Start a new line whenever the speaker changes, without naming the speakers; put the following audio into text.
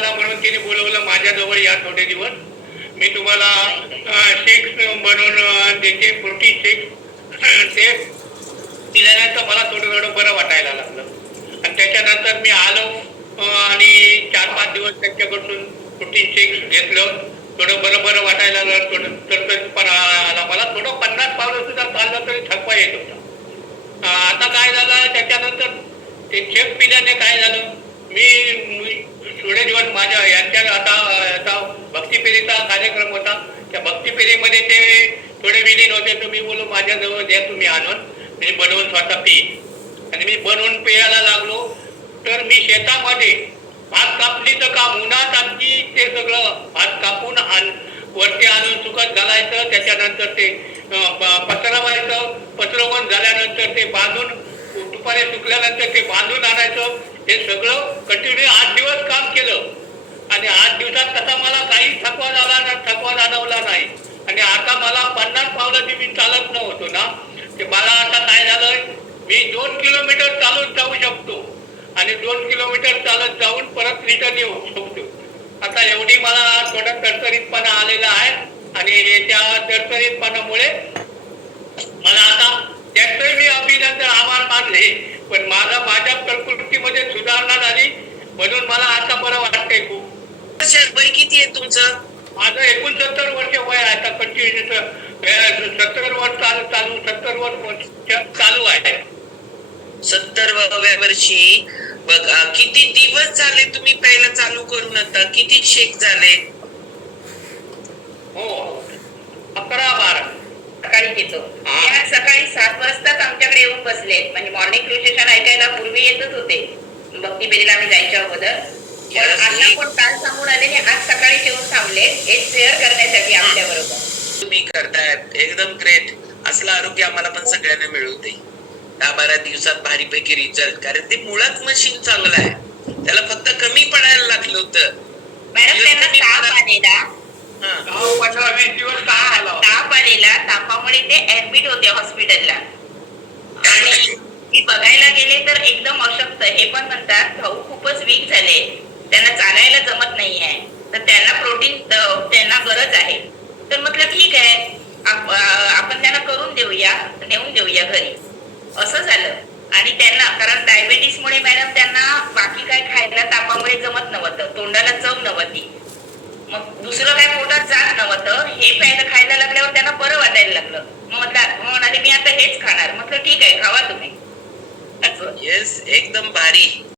म्हणून त्याने बोलवलं माझ्याजवळ या थोडे दिवस. मी तुम्हाला शेक्स बनवून त्याचे देते प्रोटीन शेक्स ते दिल्यानंतर मला थोडं थोडं बरं वाटायला लागलं. आणि त्याच्यानंतर मी आलो आणि चार पाच दिवस त्यांच्याकडून प्रोटीन शेक्स घेतलं. थोडं बरं बरं वाटायला लागलं. थोडं तरतरीतपणा आला मला. थोडं पन्नास पावलं सुद्धा चाललं तरी थकवा येत होता. आता काय झालं? त्याच्यानंतर ते शेक पिल्याने काय झालं? मी थोडे दिवस माझ्या यांच्या आता आता भक्तीपेढीचा कार्यक्रम होता. त्या भक्तीपेढीमध्ये ते थोडे विलीन होते. तर मी बोललो माझ्याजवळ द्या तुम्ही आणून. मी बनवून स्वतः पी. आणि मी बनवून पियाला लागलो. तर मी शेतामध्ये भात कापणीचं काम उन्हात आणखी ते सगळं भात कापून आण वरती आणून सुकत घालायचं. त्याच्यानंतर ते अं, मारायचं पसरवायचं झाल्यानंतर ते बांधून दुपारी सुकल्यानंतर ते बांधून आणायचं. हे सगळं कंटिन्यू आठ दिवस काम केलं. आणि आठ दिवसात तसा मला काही थकवा झाला ना थकवा जाणवला नाही. आणि आता मला पन्नास पावलं मी चालत नव्हतो ना. ते मला आता काय झालंय? मी दोन किलोमीटर चालून जाऊ शकतो. आणि दोन किलोमीटर चालत जाऊन परत रिटर्न येऊ शकतो. आता एवढी मला थोडा तरतरीतपणा आलेला आहे. आणि त्या तरतरीतपणामुळे मला आता त्याचंही मी अभिनंदन आभार मानले पण माझा माझ्या प्रकृतीमध्ये सुधारणा झाली म्हणून मला आता बरं वाटतंय खूप.
वय किती आहे तुमचं?
माझं एकोणसत्तर वर्ष वय आहे आता कंटिन्यू सत्तर वर्ष चालू चालू सत्तर वर्ष चालू आहे.
सत्तरव्या वर्षी बघा किती दिवस झाले तुम्ही पहिला चालू करून आता? किती शेक झाले
हो अकरा बारा हा.
त्या सकाळी सात वाजताच आमच्याकडे येऊन बसले म्हणजे मॉर्निंग सेशन ऐकायला पूर्वी येतच होते. भक्ती बेरीला आम्ही जायच्या अगोदर. पण पण काल सांगून आलेले आज सकाळी येऊन थांबले हे शेअर करण्यासाठी आमच्या बरोबर.
तुम्ही करतायत. एकदम ग्रेट असलं आरोग्य आम्हाला पण सगळ्यांना मिळू दे. दहा बारा दिवसात भारीपैकी रिझल्ट कारण ते मुळात मशीन चांगलं आहे. त्याला फक्त कमी पडायला लागलं होतं.
मॅडम त्यांना ताप आलेला
हा.
दहा पंधरा वीस दिवस का आला
ताप आलेला तापामुळे ते हॉस्पिटलला. आणि मी बघायला गेले तर एकदम अशक्त. हे पण म्हणतात भाऊ खूपच वीक झाले. त्यांना चालायला जमत नाही आहे तर त्यांना प्रोटीन त्यांना गरज आहे. तर म्हटलं ठीक आहे. आपण त्यांना करून देऊया. नेऊन देऊया घरी. असं झालं. आणि त्यांना कारण डायबेटीसमुळे मॅडम त्यांना बाकी काय खायला तापामुळे जमत नव्हतं. तोंडाला चव नव्हती. मग दुसरं काय पोटात जात नव्हतं. हे प्यायला खायला लागल्यावर त्यांना बरं वाटायला लागलं. मग म्हटलं मग म्हटलं ठीक आहे खावा तुम्ही.
येस एकदम भारी.